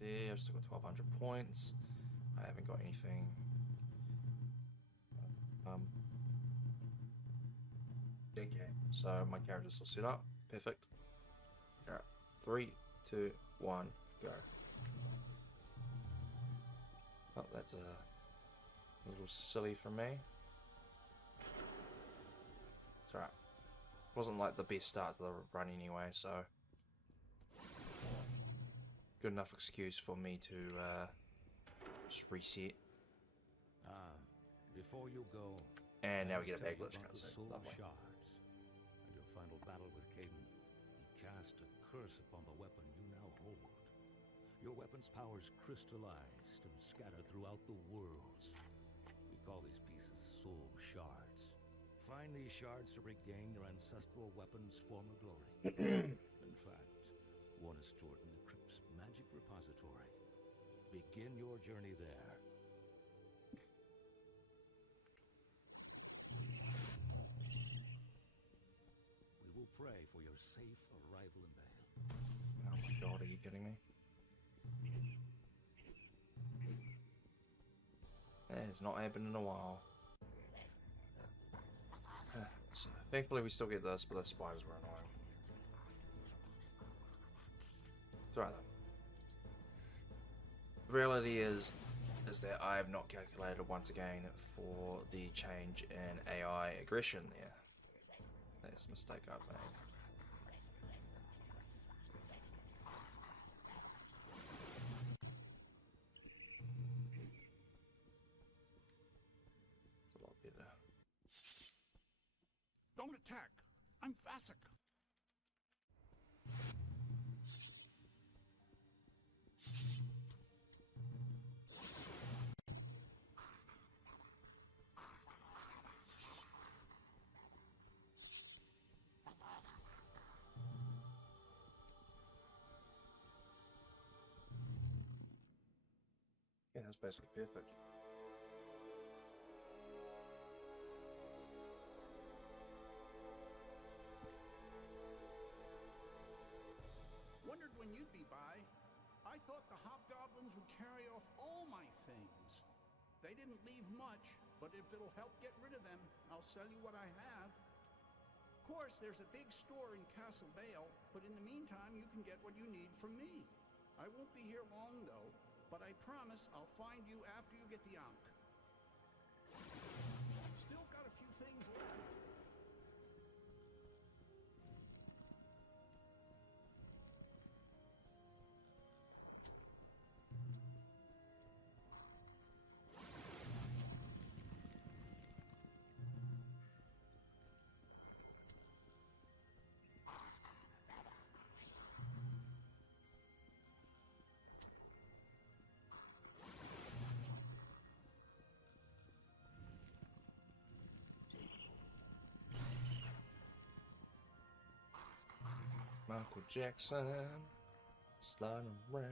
there. I've still got 1200 points. I haven't got anything. Okay, so my character's all set up. Perfect. Alright, 3, 2, 1, go. Oh, that's a little silly from me. It's alright. Wasn't like the best start to the run anyway, so good enough excuse for me to just reset. Before you go, And now we get a bad glitch cutscene. Lovely. Shards. And your final battle with Kaedin, he cast a curse upon the weapon you now hold. Your weapon's powers crystallized and scattered throughout the worlds. We call these pieces soul shards. Find these shards to regain your ancestral weapon's former glory. In fact, one is stored in the crypt's magic repository. Begin your journey there. We will pray for your safe arrival in Baele. Oh my god, are you kidding me? It's not happened in a while. So, thankfully we still get this, but the spiders were annoying. It's alright though. The reality is that I have not calculated once again for the change in AI aggression there. That's a mistake I've made. It's a lot better. Don't attack! I'm Vasak! Yeah, that's basically perfect. Wondered when you'd be by. I thought the hobgoblins would carry off all my things. They didn't leave much, but if it'll help get rid of them, I'll sell you what I have. Of course, there's a big store in Castle Baele, but in the meantime, you can get what you need from me. I won't be here long, though, but I promise I'll find you after you get the Ankh. Still got a few things left. Michael Jackson, sliding around.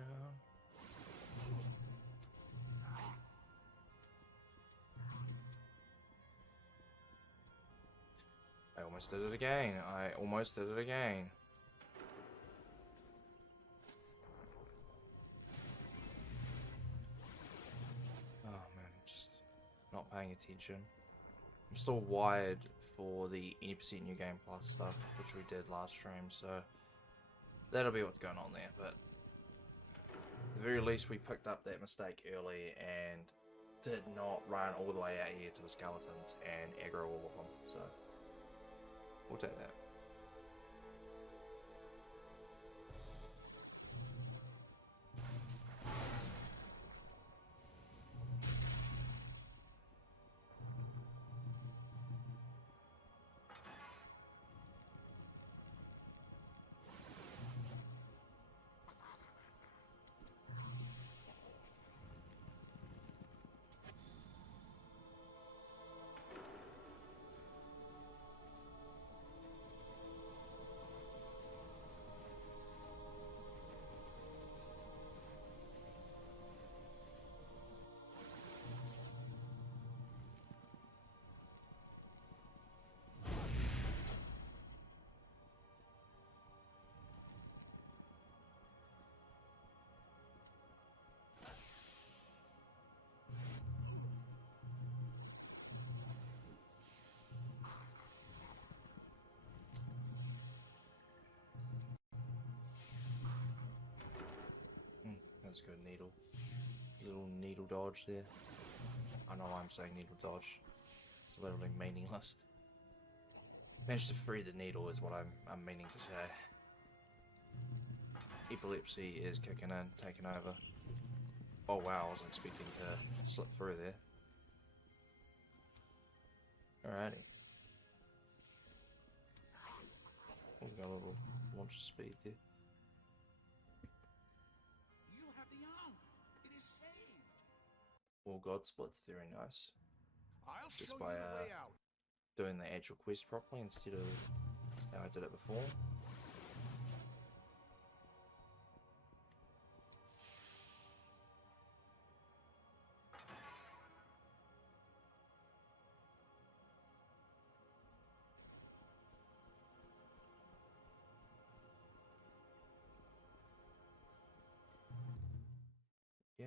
I almost did it again. I almost did it again. Oh man, just not paying attention. I'm still wired for the 80% New Game Plus stuff, which we did last stream, so that'll be what's going on there. But at the very least, we picked up that mistake early and did not run all the way out here to the skeletons and aggro all of them, so we'll take that. That's good, needle. Little needle dodge there. I know why I'm saying needle dodge. It's literally meaningless. Managed to free the needle is what I'm meaning to say. Epilepsy is kicking in, taking over. Oh wow, I wasn't expecting to slip through there. Alrighty. Oh, we got a little launch of speed there. You have the Ankh. It is saved. Well, God split's very nice. I'll Just show by you the way out. doing the actual quest properly instead of how I did it before. Yeah.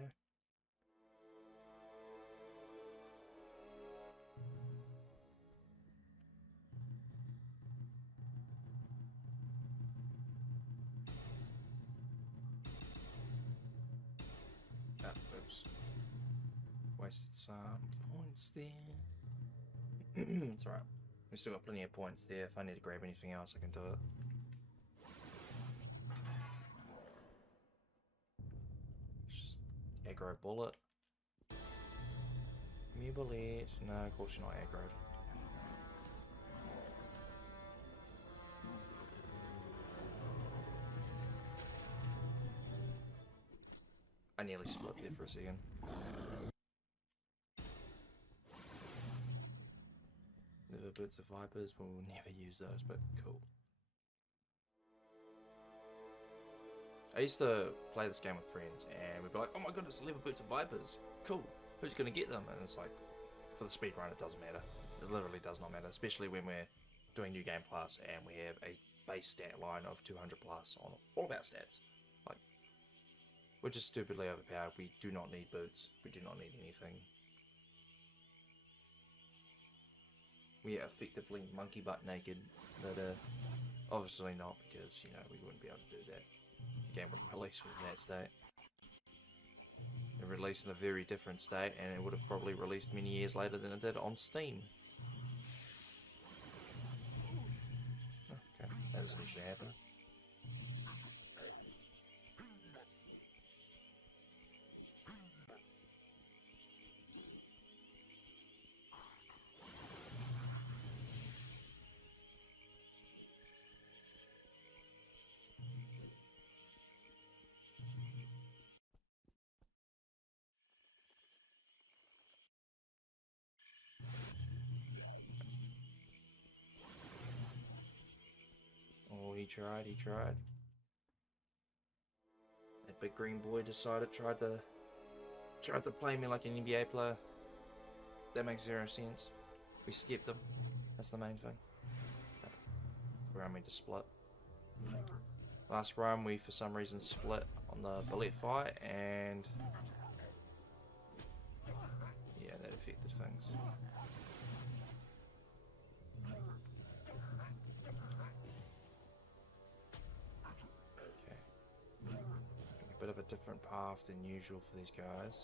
Ah, oops. Wasted some points there. It's alright. We still got plenty of points there. If I need to grab anything else, I can do it. Just aggro bullet. Me bullet. No, of course you're not aggroed. I nearly split there for a second. Never boots of vipers, but we'll never use those, but cool. I used to play this game with friends, and we'd be like, oh my goodness, level boots of vipers. Cool. Who's going to get them? And it's like, for the speedrun, it doesn't matter. It literally does not matter, especially when we're doing New Game Plus, and we have a base stat line of 200 plus on all of our stats. Like, we're just stupidly overpowered. We do not need boots. We do not need anything. We are effectively monkey butt naked, but obviously not, because, you know, we wouldn't be able to do that. The game wouldn't release within that state. It released in a very different state, and it would have probably released many years later than it did on Steam. Okay, that doesn't usually happen. Oh, he tried, he tried. That big green boy tried to play me like an NBA player. That makes zero sense. We skipped them. That's the main thing. Round me to split. Last run we for some reason split on the bullet fight, and yeah, that affected things. Okay. A bit of a different path than usual for these guys.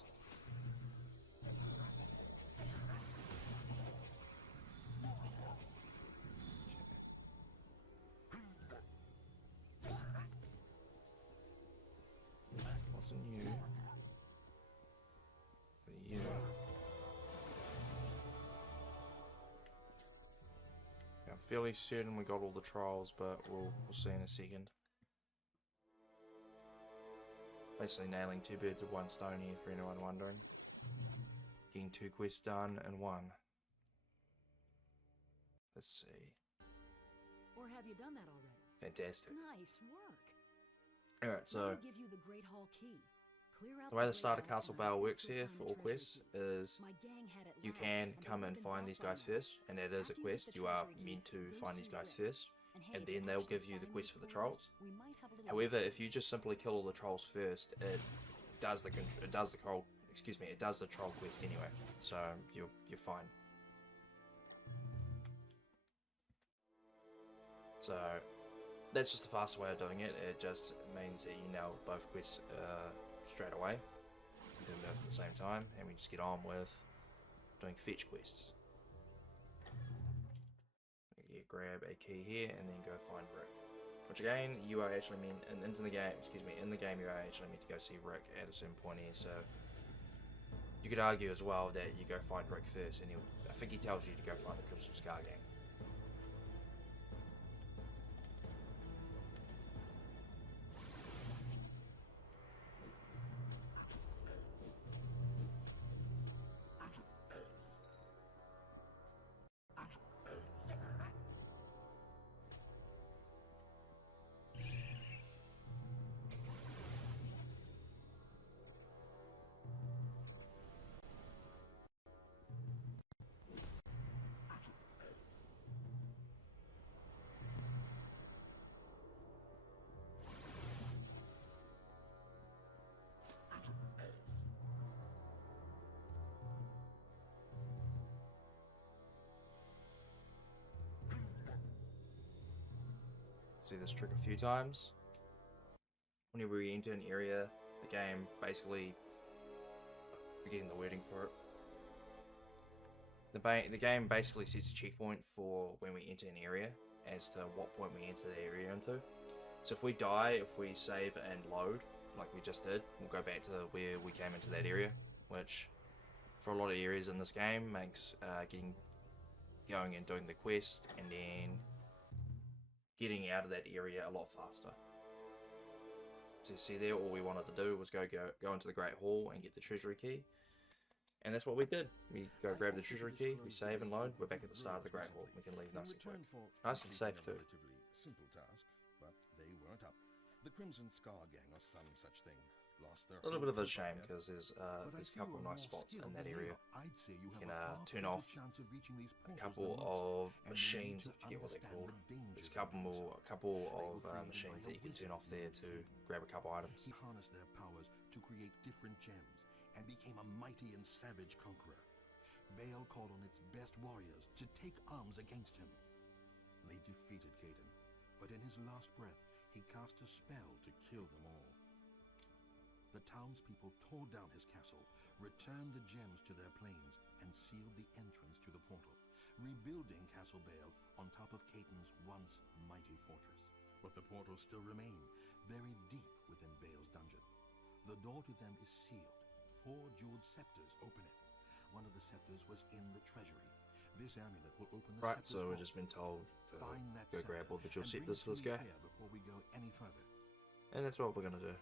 Wasn't you. But you. I'm fairly certain we got all the trials, but we'll see in a second. Basically nailing two birds with one stone here for anyone wondering. Getting 2 quests done in 1. Let's see. Or have you done that already? Fantastic. Nice work. Alright, so Let me give you the Great Hall key. Clear out the way the Great starter Hall castle and I'll Baele works put you here on for the all treasury quests key. is My gang had it you last, can and come they've and been find bought these by guys now. first, and it is a After you get quest. the You are treasury key, meant to go find these see guys Rick. first, And hey, and if then you they'll actually give you the find quest these for the clues, trolls. we might have a little However, advantage. if you just simply kill all the trolls first, it does the troll quest anyway, so you're fine. So that's just the faster way of doing it. It just means that you nail both quests straight away. We do them both at the same time, and we just get on with doing fetch quests. You grab a key here, and then go find Rick. Which again, you are actually meant into the game. Excuse me, in the game you are actually meant to go see Rick at a certain point here. So you could argue as well that you go find Rick first, and I think he tells you to go find the Crimson Scar Gang. See this trick a few times. Whenever we enter an area, the game basically, forgetting the wording for it, the game basically sets a checkpoint for when we enter an area as to what point we enter the area into. So if we die, if we save and load, like we just did, we'll go back to where we came into that area, which for a lot of areas in this game makes going and doing the quest and then getting out of that area a lot faster. So you see there, all we wanted to do was go into the Great Hall and get the Treasury key. And that's what we did. We go grab the Treasury key, we save and load, we're back at the start of the Great Hall. We can leave nice and quick. Nice and safe too. Simple task, but they weren't up. The Crimson Scar Gang or some such thing lost their A little bit of a shame because there's a couple of nice spots in that area. You can turn off a couple of machines, I forget what they're called. There's a couple of machines that you can turn off there to grab a couple items. He harnessed their powers to create different gems and became a mighty and savage conqueror. Baele called on its best warriors to take arms against him. They defeated Kaedin, but in his last breath, he cast a spell to kill them all. The townspeople tore down his castle, returned the gems to their planes, and sealed the entrance to the portal, rebuilding Castle Baele on top of Kaedin's once mighty fortress. But the portals still remain, buried deep within Bael's dungeon. The door to them is sealed. 4 jeweled scepters open it. One of the scepters was in the Treasury. This amulet will open the Right, scepter's so we've vault. just been told to Find that go scepter grab all the jewel and bring scepters it for to this me guy. here before we go any further. And that's what we're gonna do.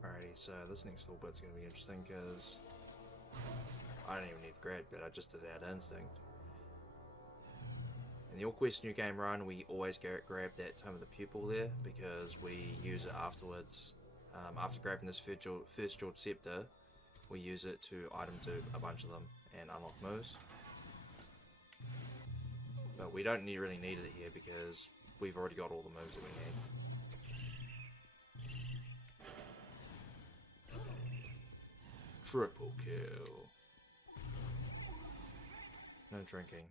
Alrighty, so this next little bit's going to be interesting because I don't even need to grab it, I just did it out of instinct. In the All Quest New Game run, we always grab that Tome of the Pupil there because we use it afterwards. After grabbing this first jeweled scepter, we use it to item dupe a bunch of them and unlock moves. But we don't really need it here because we've already got all the moves that we need. Triple kill. No drinking.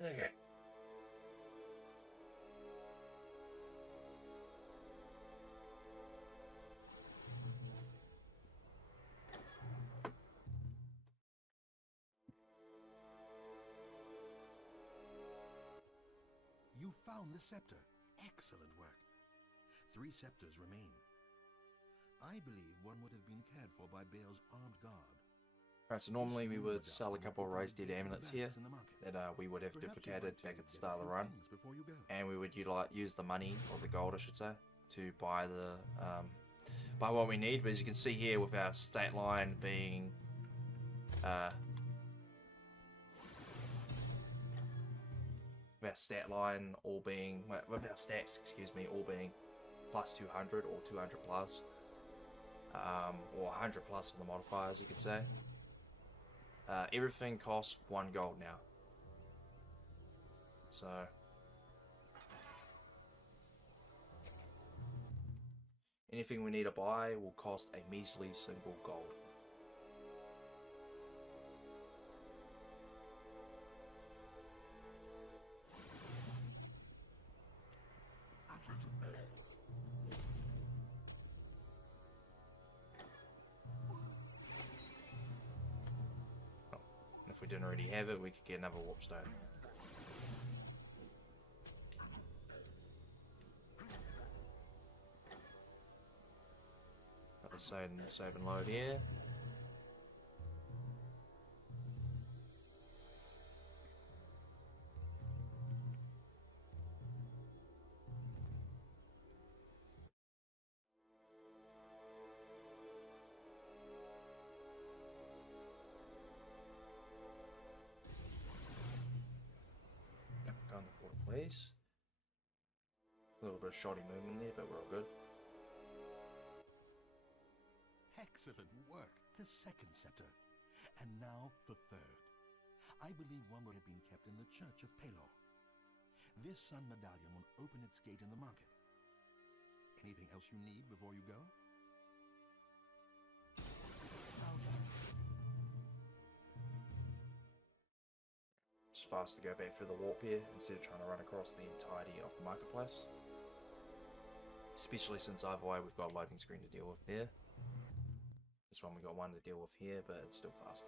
Okay. You found the scepter. Excellent work. 3 scepters remain. I believe one would have been cared for by Bael's armed guard. Right, so normally we would sell a couple of raised dead amulets here that we would have duplicated back at the start of the run, and we would use the money, or the gold I should say, to buy buy what we need. But as you can see here, with our stat line being with our stat line all being, with our stats, excuse me, all being plus 200 or 200 plus, or 100 plus on the modifiers, you could say. Everything costs 1 gold now. So anything we need to buy will cost a measly single gold. Oh, and if we didn't already have it, we could get another warpstone. Save and load here. Yep, go in the forward, please. A little bit of shoddy movement there, but we're all good. Excellent work. The second scepter. And now the third. I believe one would have been kept in the church of Pelor. This sun medallion will open its gate in the market. Anything else you need before you go? It's fast to go back through the warp here instead of trying to run across the entirety of the marketplace. Especially since either way we've got a loading screen to deal with there. This one we got one to deal with here, but it's still faster.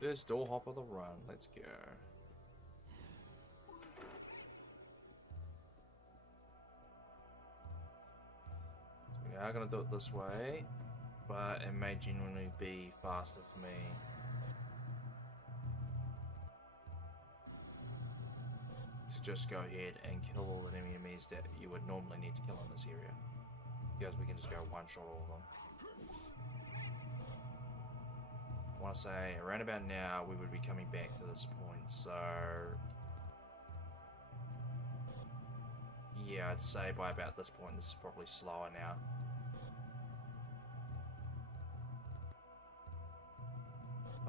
First door hop of the run, let's go. We are going to do it this way, but it may genuinely be faster for me to just go ahead and kill all the enemies that you would normally need to kill in this area, because we can just go one shot all of them. I want to say around about now we would be coming back to this point, so yeah, I'd say by about this point this is probably slower now.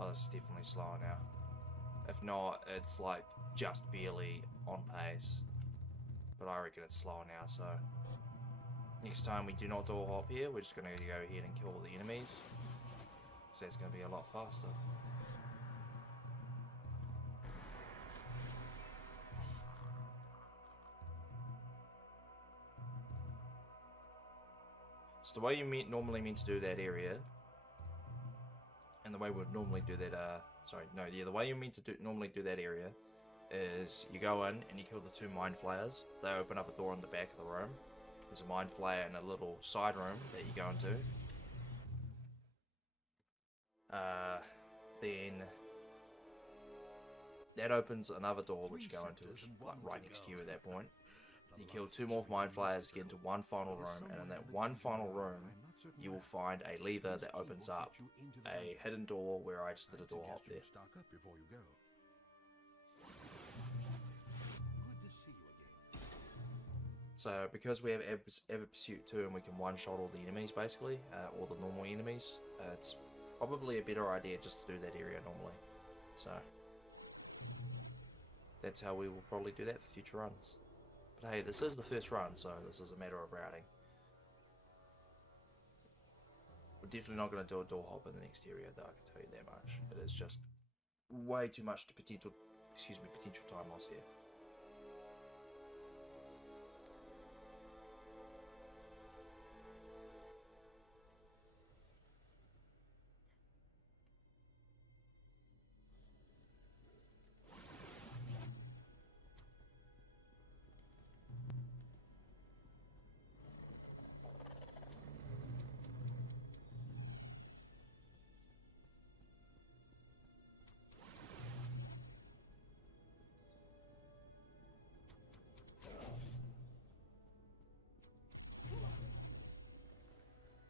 Oh, this is definitely slower now. If not, it's like just barely on pace, but I reckon it's slower now. So next time we do not do a hop here, we're just going to go ahead and kill all the enemies. So it's going to be a lot faster. So the way you normally mean to do that area, and the way we would normally do that, the way you mean to normally do that area is you go in and you kill the 2 mind flayers. They open up a door in the back of the room. There's a mind flayer in a little side room that you go into. Then that opens another door which you go into, which is like right next to you at that point. You kill 2 more mind flayers to get into one final room, and in that one final room you will find a lever that opens up a hidden door where I just did a door hop there. So because we have Ever Pursuit 2 and we can one-shot all the enemies basically, all the normal enemies, it's probably a better idea just to do that area normally. So that's how we will probably do that for future runs. But hey, this is the first run, so this is a matter of routing. We're definitely not going to do a door hop in the next area, though, I can tell you that much. It is just way too much potential time loss here.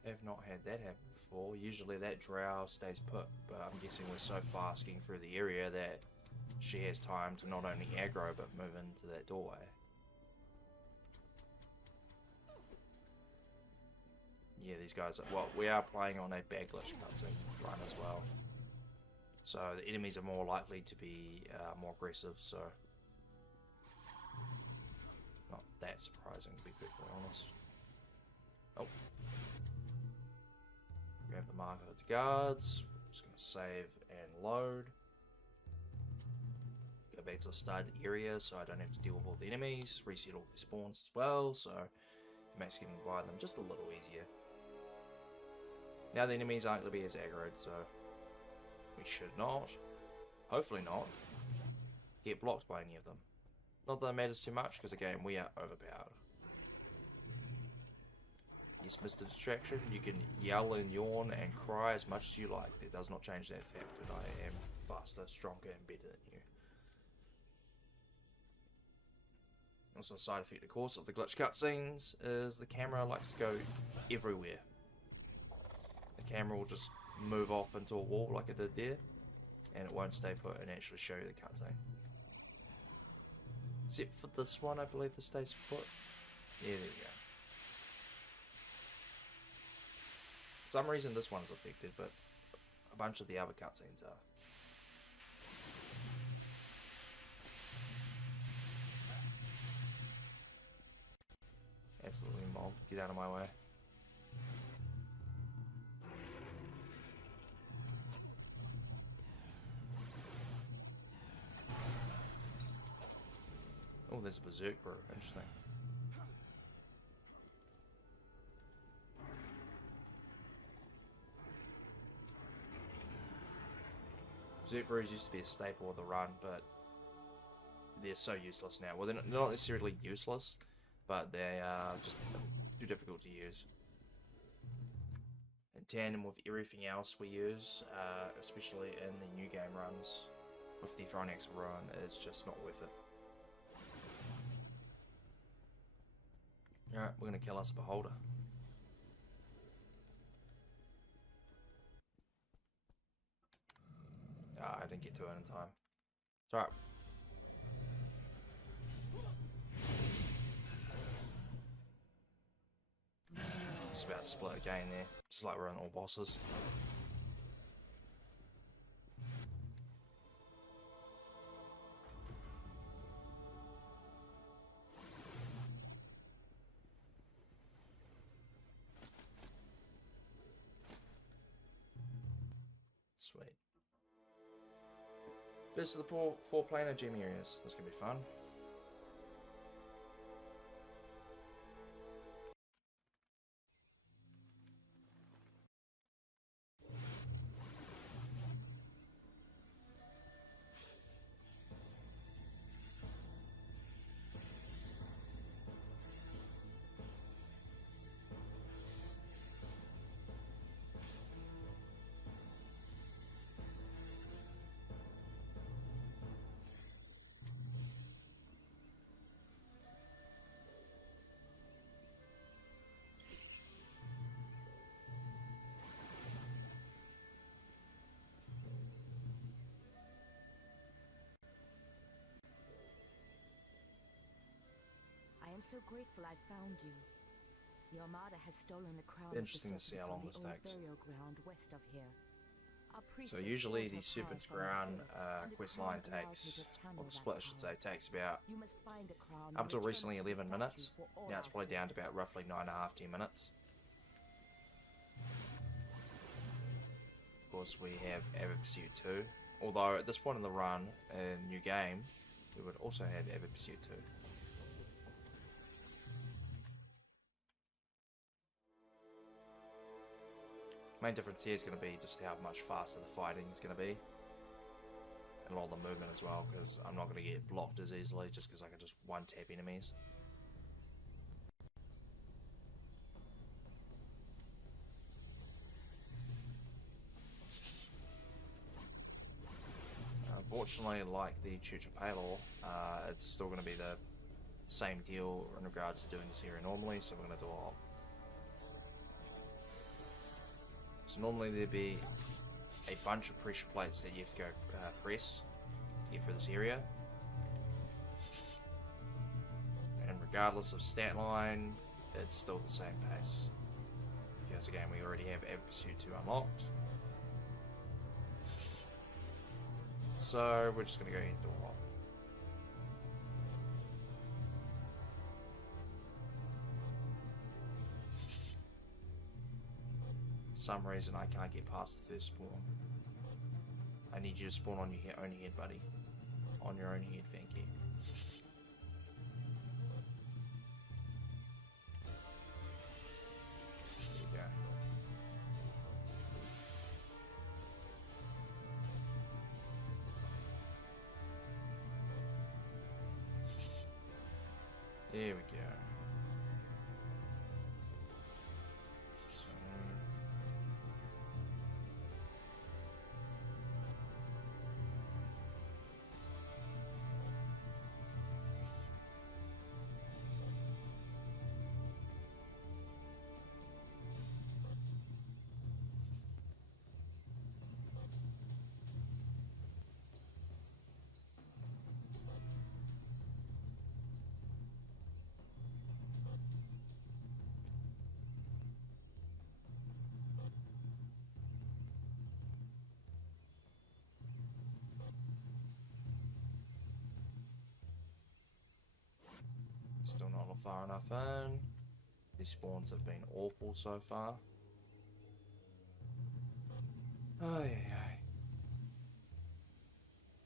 have not had that happen before. Usually that drow stays put, but I'm guessing we're so fast getting through the area that she has time to not only aggro but move into that doorway. Yeah, these guys are, well, we are playing on a bad glitch cutscene run as well. So the enemies are more likely to be more aggressive, so not that surprising to be perfectly honest. Oh. Grab the marker of the guards. Just going to save and load. Go back to the start of the area so I don't have to deal with all the enemies. Reset all the spawns as well, so it makes getting by them just a little easier. Now the enemies aren't going to be as aggroed, so we should not, hopefully not, get blocked by any of them. Not that it matters too much, because again, we are overpowered. Yes, Mr. Distraction, you can yell and yawn and cry as much as you like. It does not change that fact that I am faster, stronger, and better than you. Also, a side effect, of course, of the glitch cutscenes is the camera likes to go everywhere. The camera will just move off into a wall like it did there, and it won't stay put and actually show you the cutscene. Except for this one, I believe this stays put. Yeah, there you go. For some reason this one's affected, but a bunch of the other cutscenes are. Absolutely mob. Get out of my way. Oh, there's a berserk brew. Interesting. Berserk brews used to be a staple of the run, but they're so useless now. Well, they're not necessarily useless, but they are just too difficult to use. In tandem with everything else we use, especially in the new game runs, with the Throne Axe of Ruin, it's just not worth it. Alright, we're going to kill us a beholder. Ah, I didn't get to it in time. It's alright. Just about to split again there, just like we're on all bosses. Sweet. First of the four planar gem areas. This is gonna be fun. I am so grateful I found you. The Armada has stolen the crown. Interesting to see how long this takes. So usually the Serpent's Crown quest line takes, or the split I should say, takes about, up until recently 11 minutes. Now it's probably down to about roughly 9.5 to 10 minutes. Of course we have Avid Pursuit 2, although at this point in the run, in New Game, we would also have Avid Pursuit 2. Main difference here is going to be just how much faster the fighting is going to be, and a lot of the movement as well, because I'm not going to get blocked as easily just because I can just one-tap enemies. Unfortunately, like the Church of Baele, it's still going to be the same deal in regards to doing this area normally, so we're going to do a So normally there'd be a bunch of pressure plates that you have to go press to get through this area. And regardless of stat line, it's still the same pace. Because again, we already have Pursuit 2 unlocked. So we're just going to go into a lot. For some reason I can't get past the first spawn. I need you to spawn on your own head, buddy. On your own head, thank you. There we go. There we go. Still not far enough in. These spawns have been awful so far. Oh yeah.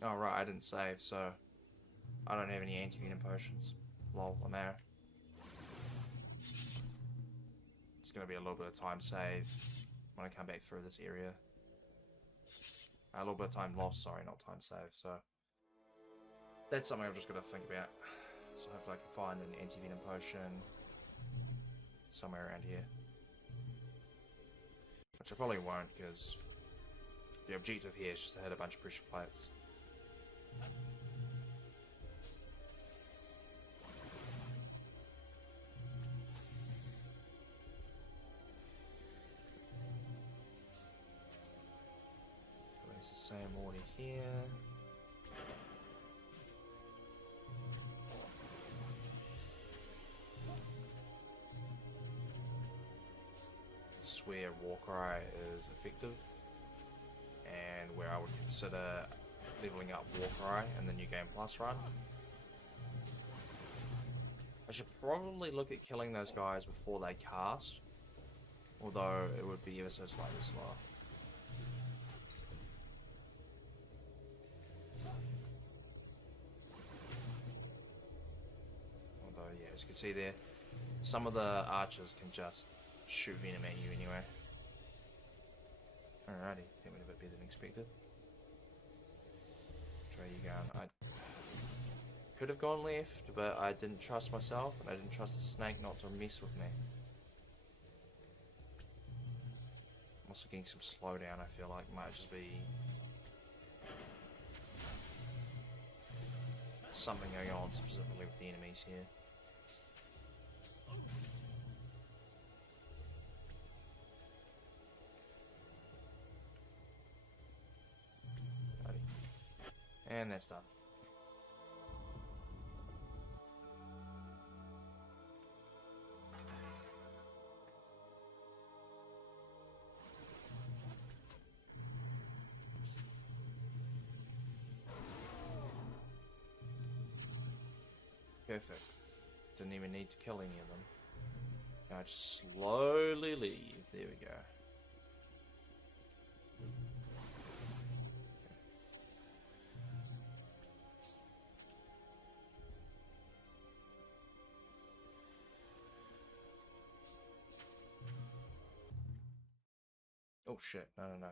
Oh right, I didn't save, so I don't have any anti-venom potions. Lol, I'm out. It's gonna be a little bit of time saved when I come back through this area. A little bit of time lost, sorry, not time saved, so that's something I've just got to think about. So hopefully I can find an anti-venom potion somewhere around here. Which I probably won't, because the objective here is just to hit a bunch of pressure plates. There's the same order here. Where Warcry is effective, and where I would consider leveling up Warcry in the New Game Plus run. I should probably look at killing those guys before they cast, although it would be ever so slightly slower. Although, yeah, as you can see there, some of the archers can just shoot venom at you anyway. Alrighty, that went a bit better than expected. Try you going. I could have gone left, but I didn't trust myself, and I didn't trust the snake not to mess with me. I'm also getting some slowdown, I feel like might just be something going on specifically with the enemies here. And that's done. Perfect. Didn't even need to kill any of them. Now I just slowly leave. There we go. Oh shit, no.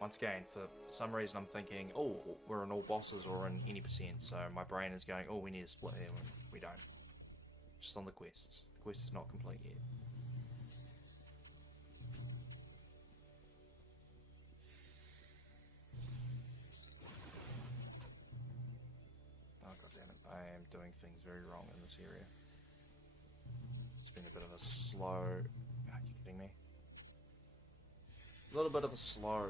Once again, for some reason I'm thinking, oh, we're in all bosses or in any percent, so my brain is going, oh, we need to split here. We don't. Just on the quests. The quest is not complete yet. Oh god damn it, I am doing things very wrong in this area. It's been a bit of a slow... Are you kidding me? little bit of a slow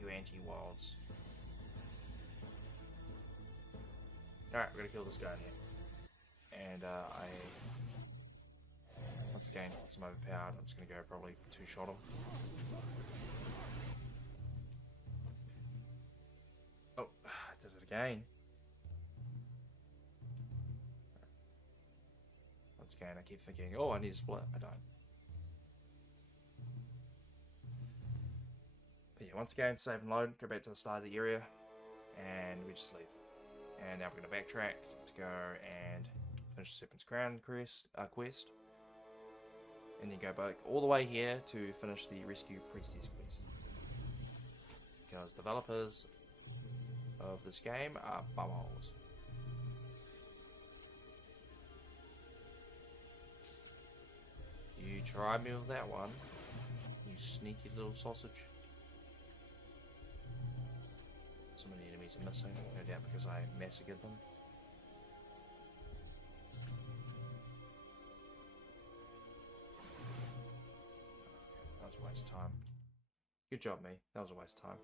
new anti-wilds. Alright, we're gonna kill this guy in here. And once again, I'm overpowered. I'm just gonna go probably two-shot him. Oh, I did it again. Once again, I keep thinking, oh, I need a split. I don't. But yeah, once again, save and load, go back to the start of the area, and we just leave. And now we're going to backtrack to go and finish the Serpent's Crown quest. And then go back all the way here to finish the Rescue Priestess quest. Because developers of this game are bumholes. You tried me with that one, you sneaky little sausage. So many enemies are missing, no doubt because I massacred them. That was a waste of time. Good job, me. That was a waste of time.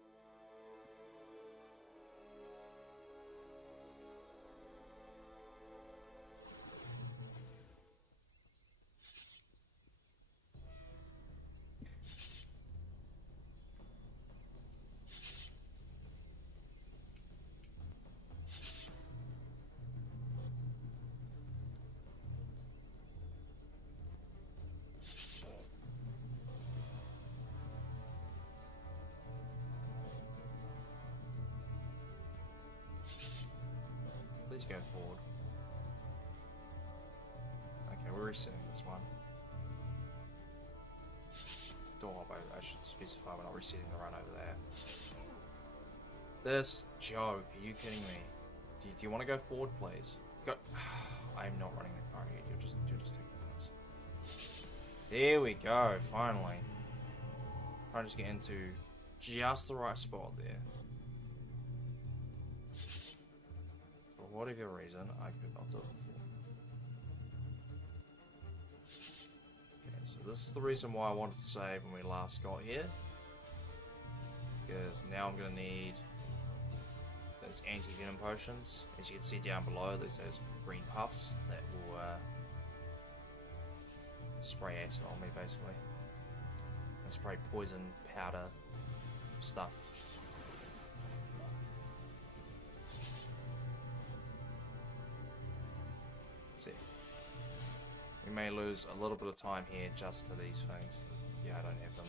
Please go forward. Okay, we're resetting this one. Door, I should specify we're not resetting the run over there. This joke, are you kidding me? Do you want to go forward, please? Go. I'm not running that far yet. You're just taking this. There we go. Finally. Trying to just get into just the right spot there. For whatever reason, I could not do it before. Okay, so this is the reason why I wanted to save when we last got here. Because now I'm going to need those anti-venom potions. As you can see down below, there's those green puffs that will spray acid on me, basically. And spray poison powder stuff. See, we may lose a little bit of time here just to these things. Yeah, I don't have them.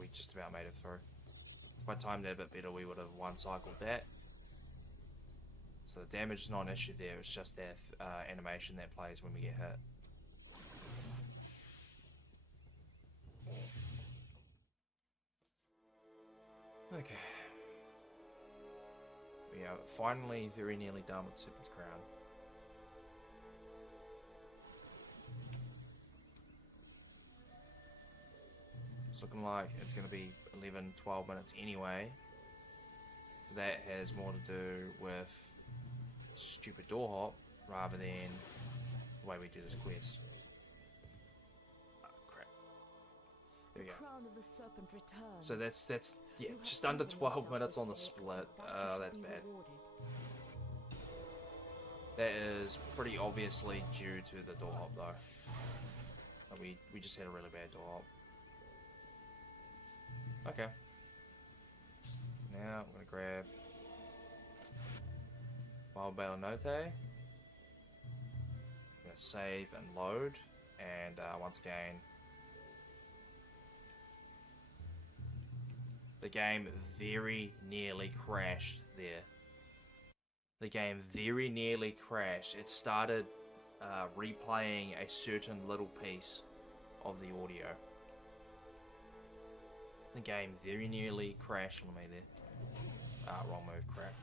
We just about made it through. If I timed that a bit better, we would have one-cycled that. So the damage is not an issue there, it's just that animation that plays when we get hit. Okay. We are finally very nearly done with Serpent's Crown. It's looking like it's going to be 11-12 minutes anyway. That has more to do with stupid door hop rather than the way we do this quest. Oh, crap. There we go. Crown of the Serpent returns. So that's yeah, You have just under proven 12 yourself minutes on the this day, split. that you should That's be bad. rewarded. That is pretty obviously due to the door hop though. We just had a really bad door hop. Okay. Now I'm gonna grab Baele Note. I'm gonna save and load, and once again, the game very nearly crashed there. The game very nearly crashed. It started replaying a certain little piece of the audio. The game very nearly crashed on me there. Wrong move, crap.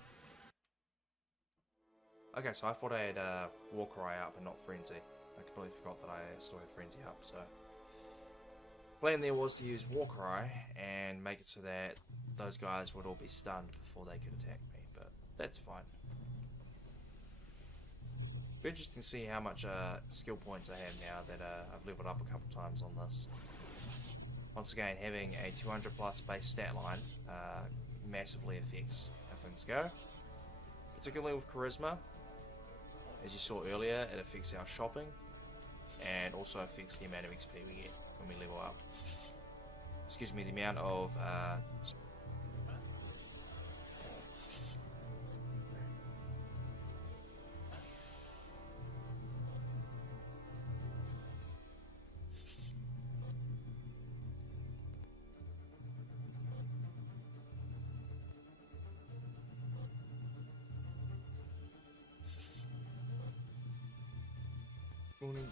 Okay, so I thought I had Warcry up and not Frenzy. I completely forgot that I still had Frenzy up, so... plan there was to use Warcry and make it so that those guys would all be stunned before they could attack me, but that's fine. Be interesting to see how much skill points I have now that I've leveled up a couple times on this. Once again, having a 200 plus base stat line massively affects how things go. Particularly with charisma. As you saw earlier, it affects our shopping and also affects the amount of XP we get when we level up. Excuse me, the amount of morning.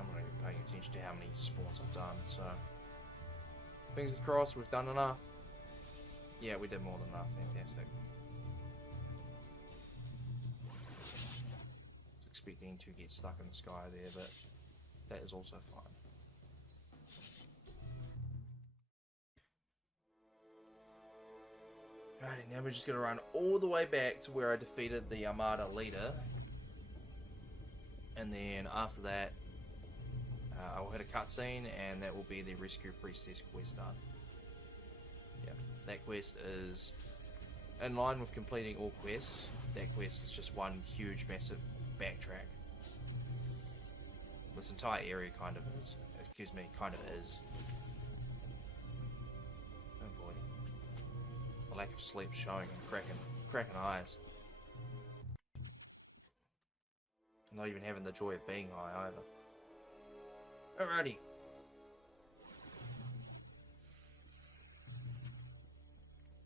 I'm not even paying attention to how many spawns I've done, so fingers crossed we've done enough. Yeah, we did more than enough. Fantastic. Was expecting to get stuck in the sky there, but that is also fine. Alrighty, now we're just going to run all the way back to where I defeated the Armada leader. And then after that, I will hit a cutscene, and that will be the Rescue Priestess quest done. Yeah, that quest is in line with completing all quests. That quest is just one huge, massive backtrack. This entire area kind of is. Excuse me, kind of is. Oh boy. The lack of sleep showing and cracking eyes. I'm not even having the joy of being high either. Alrighty.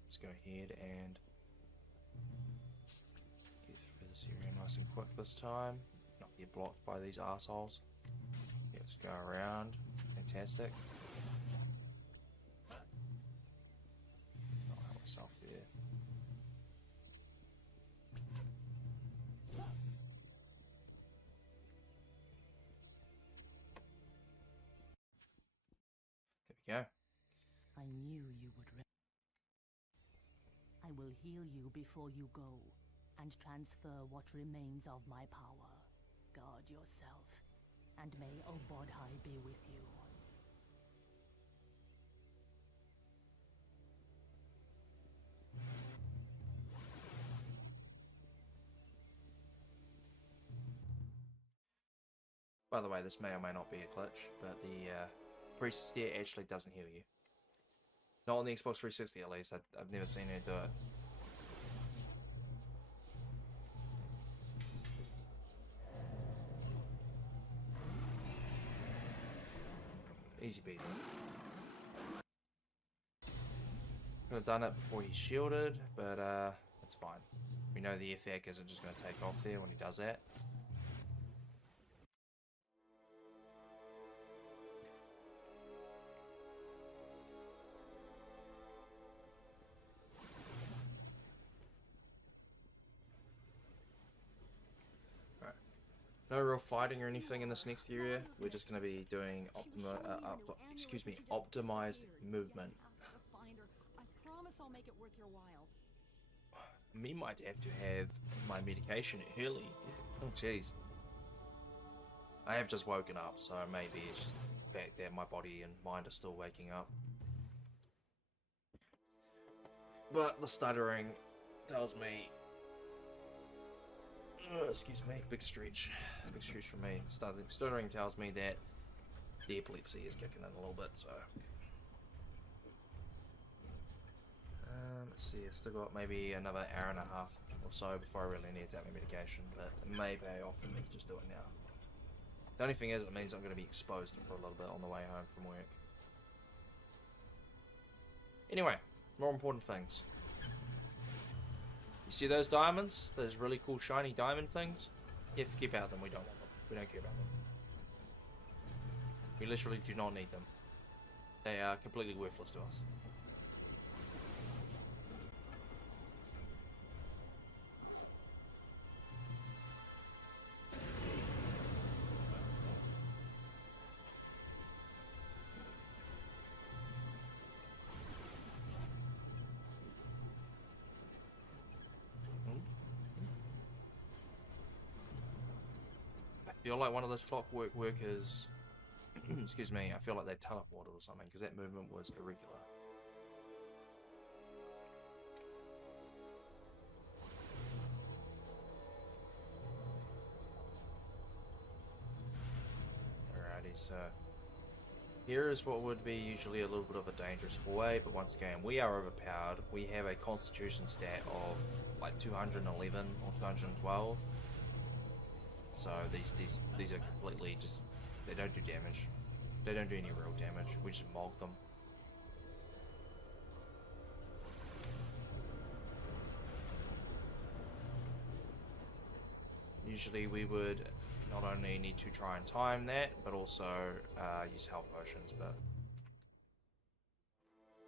Let's go ahead and get through this area nice and quick this time. Not get blocked by these assholes. Yeah, let's go around. Fantastic. I'll help myself there. There we go. I knew you would. I will heal you before you go, and transfer what remains of my power. Guard yourself, and may Obodhai be with you. By the way, this may or may not be a glitch, but the Priestess there actually doesn't heal you. Not on the Xbox 360 at least. I've never seen her do it. Easy peasy. Could have done it before he shielded, but that's fine. We know the Yrthak isn't just going to take off there when he does that. No real fighting or anything in this next area. We're just going to be doing optimized movement. I promise I'll make it worth your while. Me might have to have my medication early. Oh jeez. I have just woken up, so maybe it's just the fact that my body and mind are still waking up. But the stuttering tells me... excuse me, big stretch for me. Stuttering tells me that the epilepsy is kicking in a little bit, so... let's see, I've still got maybe another hour and a half or so before I really need to take my medication, but it may pay off for me to just do it now. The only thing is, it means I'm going to be exposed for a little bit on the way home from work. Anyway, more important things. You see those diamonds? Those really cool shiny diamond things? Yeah, forget about them. We don't want them. We don't care about them. We literally do not need them. They are completely worthless to us. feel like one of those clockwork workers. Excuse me, I feel like they teleported or something because that movement was irregular. Alrighty, so here is what would be usually a little bit of a dangerous hallway, but once again, we are overpowered. We have a constitution stat of like 211 or 212. So these are completely just, they don't do damage. They don't do any real damage. We just mog them. Usually we would not only need to try and time that, but also use health potions, but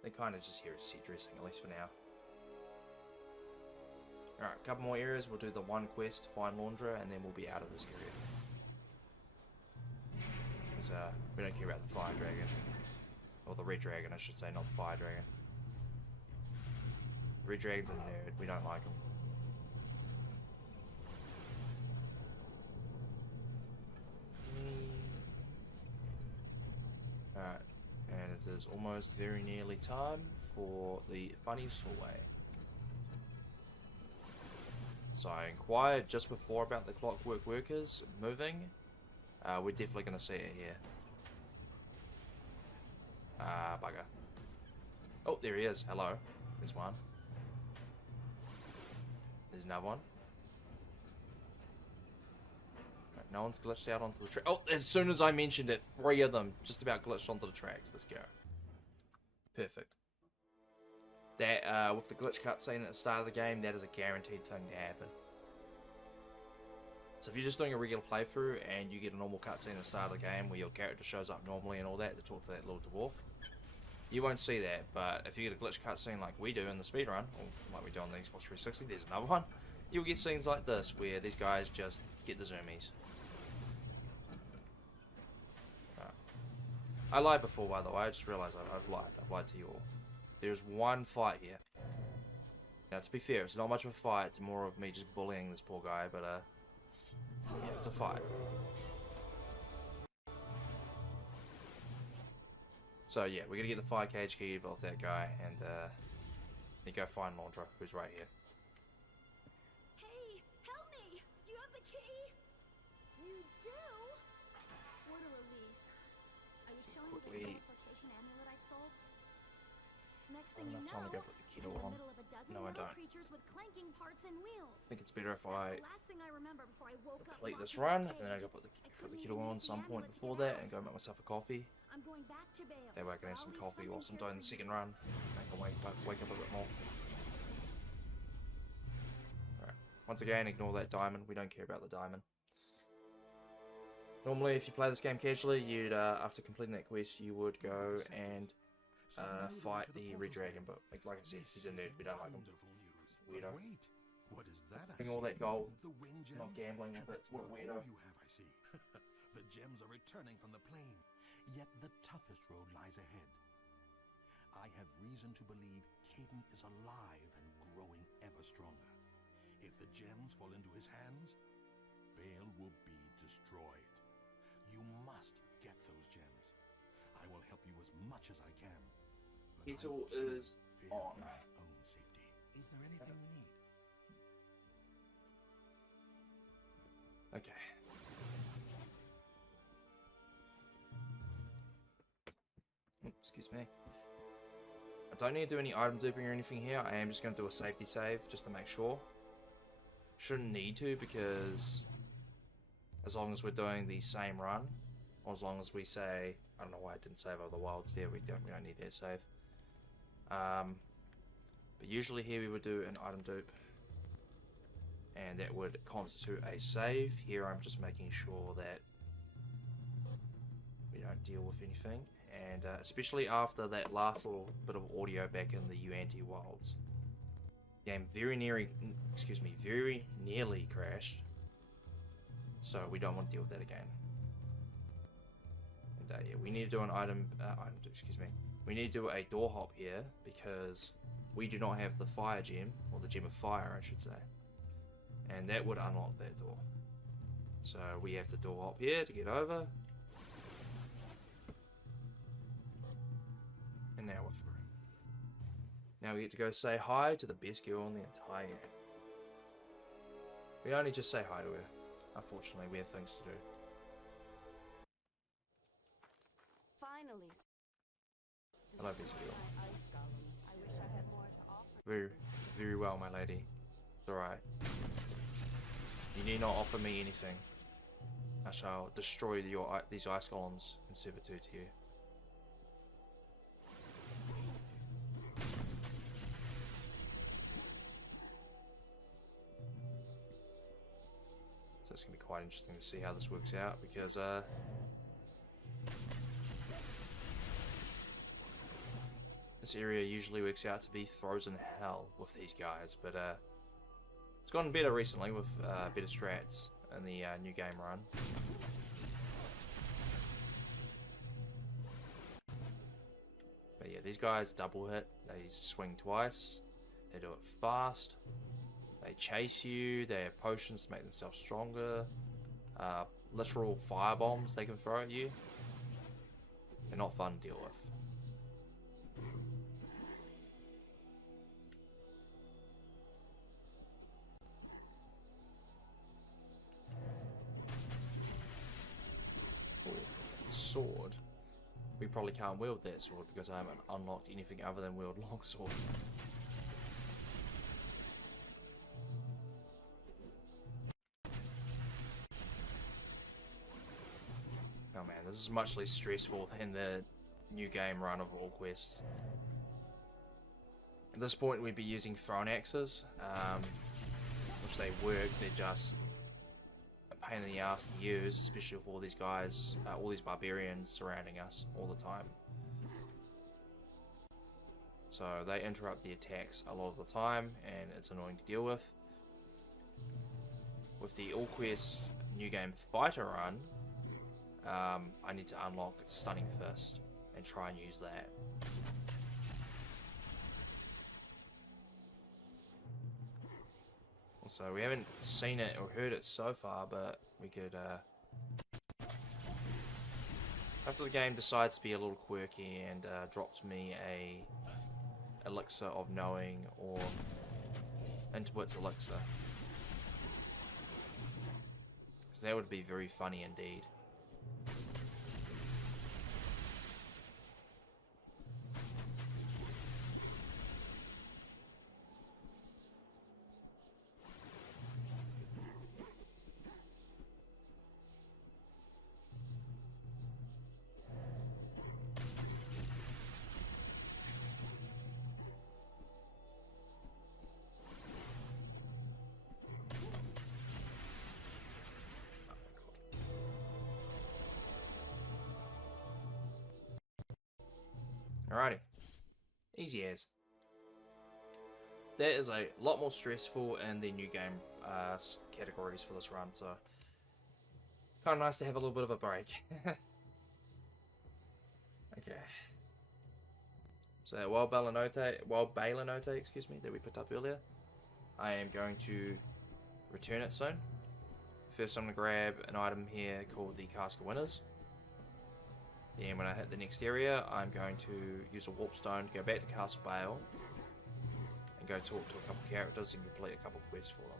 they kind of just hear us seat dressing, at least for now. Alright, a couple more areas. We'll do the one quest, find Laundra, and then we'll be out of this area. Because we don't care about the fire dragon. Or the red dragon, I should say, not the fire dragon. The red dragon's a nerd, we don't like him. Alright, and it is almost very nearly time for the funny hallway. So I inquired just before about the clockwork workers moving. We're definitely going to see it here. Bugger. Oh, there he is. Hello. There's one. There's another one. Right, no one's glitched out onto the track. Oh, as soon as I mentioned it, 3 of them just about glitched onto the tracks. Let's go. Perfect. That, with the glitch cutscene at the start of the game, that is a guaranteed thing to happen. So if you're just doing a regular playthrough and you get a normal cutscene at the start of the game where your character shows up normally and all that to talk to that little dwarf, you won't see that. But if you get a glitch cutscene like we do in the speedrun, or like we do on the Xbox 360, there's another one, you'll get scenes like this where these guys just get the zoomies. I lied before, by the way. I just realised I've lied. I've lied to you all. There's one fight here. Now, to be fair, it's not much of a fight. It's more of me just bullying this poor guy, but, yeah, it's a fight. So, yeah, we're gonna get the fire cage key off that guy, and, then go find Laundra, who's right here. Hey, help me! Do you have the key? You do? What a relief. Are you showing me the teleportation amulet I stole? Next thing you know, time to go put the key on. middle of a dozen No, I little don't. creatures with clanking parts and wheels. I think it's better if I Last thing I remember before I woke up complete this locked in run, this and then I cage. go put the key on some point before that, and go make myself a coffee. I'm going back to Baele. That way I can have some coffee whilst I'm doing the second run. I can wake up a bit more. Alright. Once again, ignore that diamond. We don't care about the diamond. Normally, if you play this game casually, you'd after completing that quest, you would go and fight the red dragon. But like I said, he's a nerd. We don't like him. Weirdo. Wait, what is that? Getting all that gold. The wind gem? Not gambling with it. That's What a not weirdo. all you have, I see. The gems are returning from the plain, yet the toughest road lies ahead. I have reason to believe Kaedin is alive and growing ever stronger. If the gems fall into his hands, Baele will be destroyed. You must get those gems. I will help you as much as I can. But It I all too is fear on. for my own safety. Is there anything you need? Okay. Excuse me. I don't need to do any item duping or anything here. I am just going to do a safety save just to make sure. Shouldn't need to, because as long as we're doing the same run, or as long as we say, I don't know why I didn't save over the wilds there. We don't need that save. But usually here we would do an item dupe, and that would constitute a save. Here I'm just making sure that we don't deal with anything, and especially after that last little bit of audio back in the Yuan-Ti wilds. Game very nearly crashed, so we don't want to deal with that again. And yeah, we need to do an we need to do a door hop here because we do not have the fire gem, or the gem of fire I should say, and that would unlock that door. So we have the door up here to get over. And now we're through. Now we get to go say hi to the best girl in the entire game. We only just say hi to her. Unfortunately, we have things to do. Finally. Hello, best girl. Ice golems. I wish I had more to offer. Very, very well, my lady. It's alright. You need not offer me anything. I shall destroy these ice golems in servitude to you. So it's going to be quite interesting to see how this works out, because this area usually works out to be frozen hell with these guys, but it's gotten better recently with better strats in the new game run. But yeah, these guys double hit, they swing twice, they do it fast, they chase you, they have potions to make themselves stronger, literal fire bombs they can throw at you. They're not fun to deal with. Sword. We probably can't wield that sword because I haven't unlocked anything other than wield longsword. Oh man, this is much less stressful than the new game run of all quests. At this point we'd be using thrown axes, which they work, they're just pain in the ass to use, especially with all these guys, all these barbarians surrounding us all the time. So they interrupt the attacks a lot of the time, and it's annoying to deal with. With the All Quests New Game Fighter run, I need to unlock Stunning Fist and try and use that. So we haven't seen it or heard it so far, but we could, after the game decides to be a little quirky and drops me a elixir of knowing or Intuit's elixir, because that would be very funny indeed. Alrighty, easy as. That is a lot more stressful in the new game categories for this run, so kind of nice to have a little bit of a break. Okay. So while Baele Note, excuse me, that we picked up earlier, I am going to return it soon. First I'm going to grab an item here called the Cask of Winters. Then when I hit the next area, I'm going to use a warp stone to go back to Castle Baele and go talk to a couple characters and complete a couple quests for them.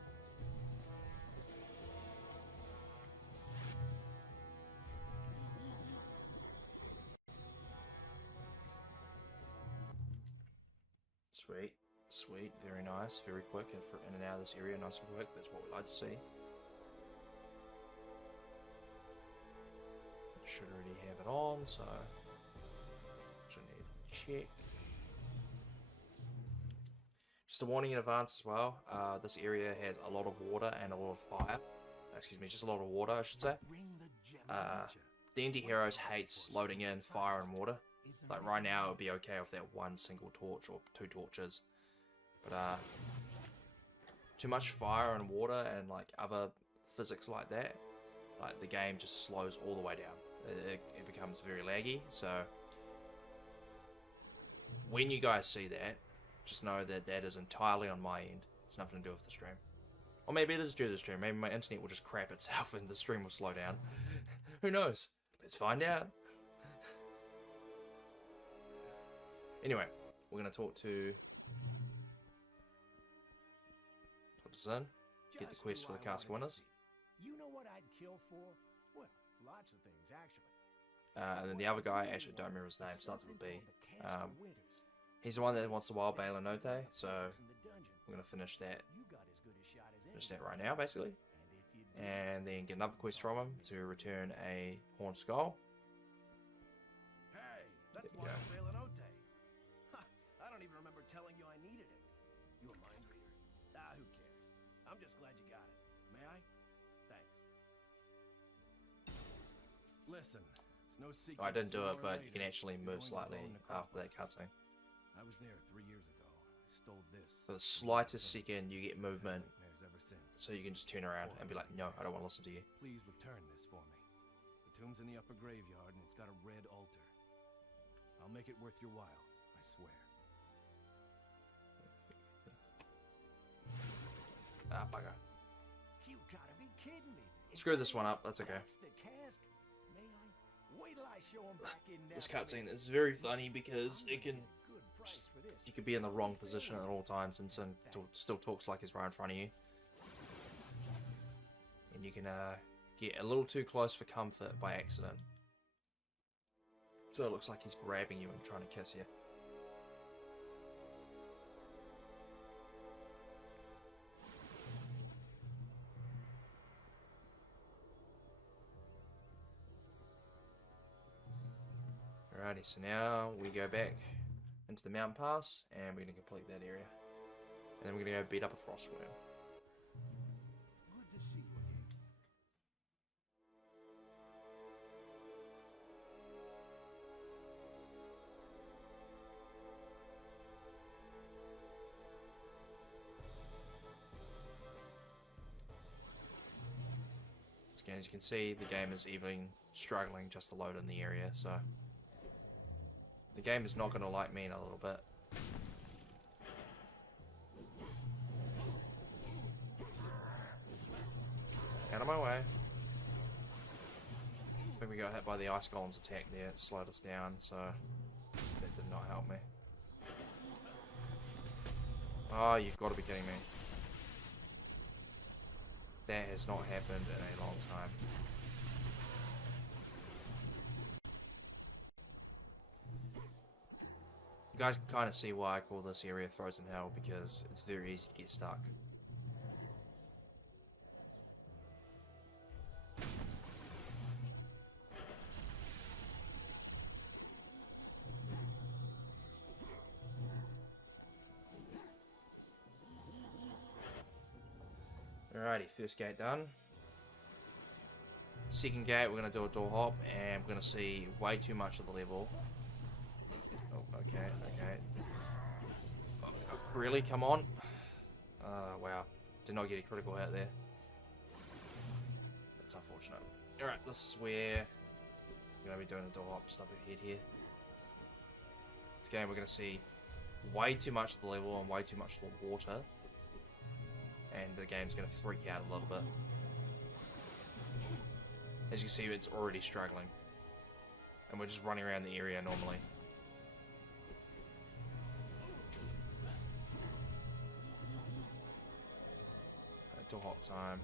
Sweet, sweet, very nice, very quick, and for in and out of this area, nice and quick. That's what we like to see. Should already have it on, so should need to check. Just a warning in advance as well. This area has a lot of water and a lot of fire. Excuse me, just a lot of water, I should say. D&D Heroes hates loading in fire and water. Like right now, it would be okay with that one single torch or two torches, but too much fire and water and like other physics like that, like the game just slows all the way down. It becomes very laggy. So when you guys see that, just know that that is entirely on my end. It's nothing to do with the stream. Or maybe it is due to the stream. Maybe my internet will just crap itself and the stream will slow down. Who knows? Let's find out. Anyway, we're going to talk to... Put this in. Get the quest for the Cask of Winters. You know what I'd kill for? Well, lots of things, actually. And then the other guy, actually don't remember his name, starts with a B. He's the one that wants the wild Baele Note, so we're going to finish that right now, basically. And then get another quest from him to return a horned skull. Hey, that's There we go. Baele Note. I don't even remember telling you I needed it. You a mind reader? Who cares? I'm just glad you got it. May I? Thanks. Listen, it's no secret. I didn't do it, sooner or but you later, can actually you're move going slightly along the after that crossroads. cutscene. I was there 3 years ago. I stole this. For the slightest second, you get movement, Nightmares ever since. so you can just turn around and be like, no, I don't want to listen to you. Please return this for me. The tomb's in the upper graveyard, and it's got a red altar. I'll make it worth your while, I swear. Ah, bugger. You gotta be kidding me. Screw this one up, that's okay. That's the cask. May I? Wait till I show 'em back in This that cutscene place. is very funny because I'm it can... gonna get a good price for this. You could be in the wrong position at all times and still talks like he's right in front of you. And you can get a little too close for comfort by accident. So it looks like he's grabbing you and trying to kiss you. Alrighty, so now we go back into the mountain pass and we're going to complete that area. And then we're going to go beat up a frostworm. Good to see you again. Again, as you can see, the game is even struggling just to load in the area, so the game is not going to like me in a little bit. Out of my way. I think we got hit by the ice golem's attack there, it slowed us down, so that did not help me. Oh, you've got to be kidding me. That has not happened in a long time. You guys can kind of see why I call this area Frozen Hell, because it's very easy to get stuck. Alrighty, first gate done. Second gate, we're going to do a door hop, and we're going to see way too much of the level. Oh, okay. Oh, really? Come on. Wow. Did not get a critical hit there. That's unfortunate. Alright, this is where we're going to be doing the door hop stuff ahead here. This game, we're going to see way too much of the level and way too much of the water. And the game's going to freak out a little bit. As you can see, it's already struggling. And we're just running around the area normally. Door hop time.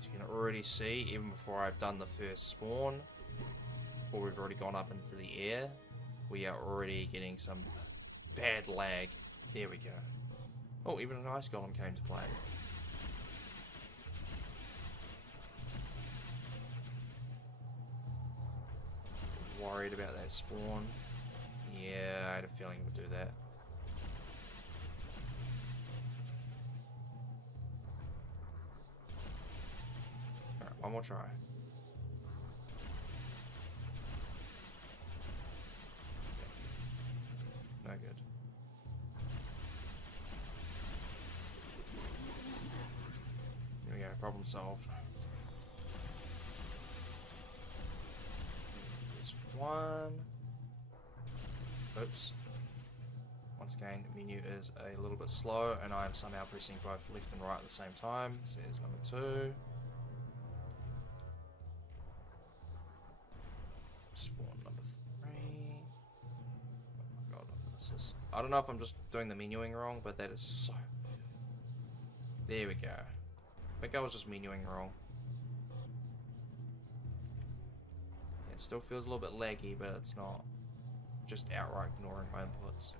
As you can already see, even before I've done the first spawn, before we've already gone up into the air, we are already getting some bad lag. There we go. Oh, even an ice golem came to play. Worried about that spawn. Yeah, I had a feeling it would do that. Alright, one more try. No good. There we go, problem solved. There's one. Oops. Once again, the menu is a little bit slow, and I am somehow pressing both left and right at the same time. So there's number 2. Spawn number 3. Oh my god, this is... I don't know if I'm just doing the menuing wrong, but that is so... There we go. I think I was just menuing wrong. It still feels a little bit laggy, but it's not just outright ignoring my inputs.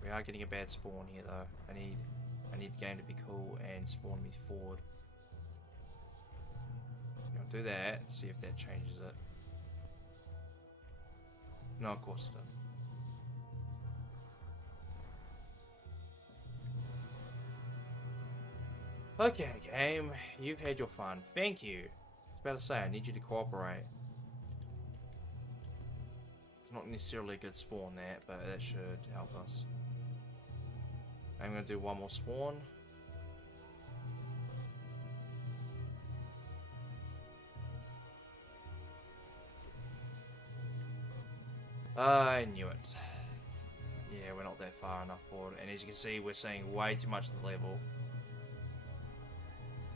We are getting a bad spawn here though. I need the game to be cool and spawn me forward. I'll do that, see if that changes it. No, of course it didn't. Okay, game, you've had your fun. Thank you. I was about to say, I need you to cooperate. It's not necessarily a good spawn that, but that should help us. I'm going to do one more spawn. I knew it. Yeah, we're not that far enough forward. And as you can see, we're seeing way too much of the level.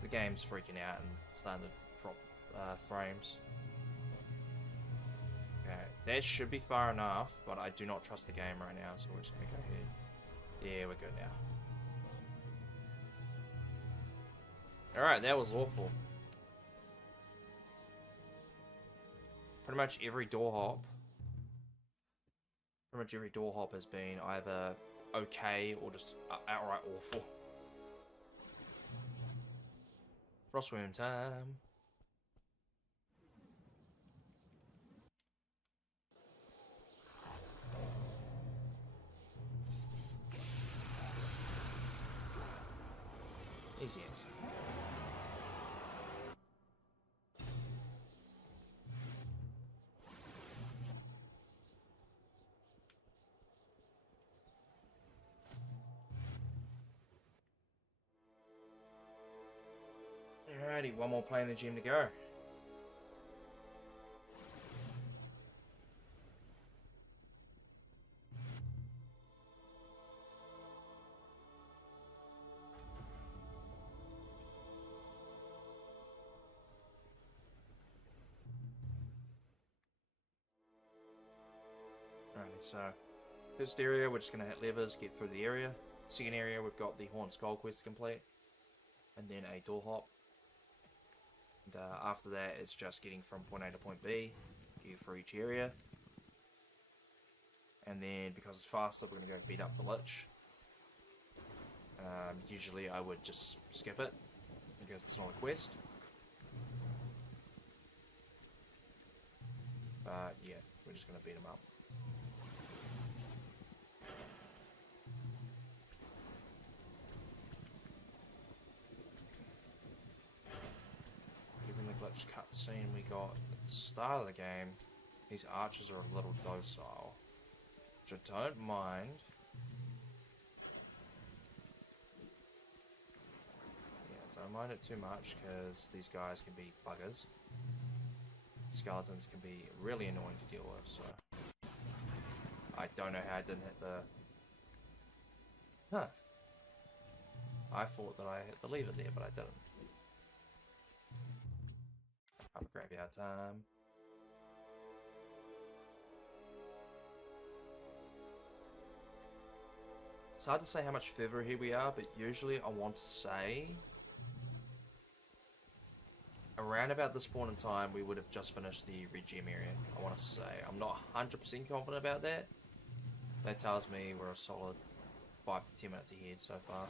The game's freaking out and starting to drop frames. Okay, that should be far enough, but I do not trust the game right now, so we're just going to go ahead. Yeah, we're good now. Alright, that was awful. Pretty much every door hop has been either okay or just outright awful. Frostworm time. Easy answer. Alrighty, one more planar gem to go. Alrighty, so first area, we're just going to hit levers, get through the area. Second area, we've got the Horn Skull quest to complete, and then a door hop. And after that, it's just getting from point A to point B, for each area. And then, because it's faster, we're going to go beat up the Lich. Usually I would just skip it, because it's not a quest. But yeah, we're just going to beat him up. Glitch cutscene we got at the start of the game, these archers are a little docile, which I don't mind. Yeah, don't mind it too much because these guys can be buggers. Skeletons can be really annoying to deal with, so I don't know how I didn't hit the... Huh. I thought that I hit the lever there, but I didn't. Have a graveyard time. It's hard to say how much further ahead we are, but usually I want to say around about this point in time we would have just finished the red gem area. I want to say. I'm not 100% confident about that. That tells me we're a solid 5 to 10 minutes ahead so far.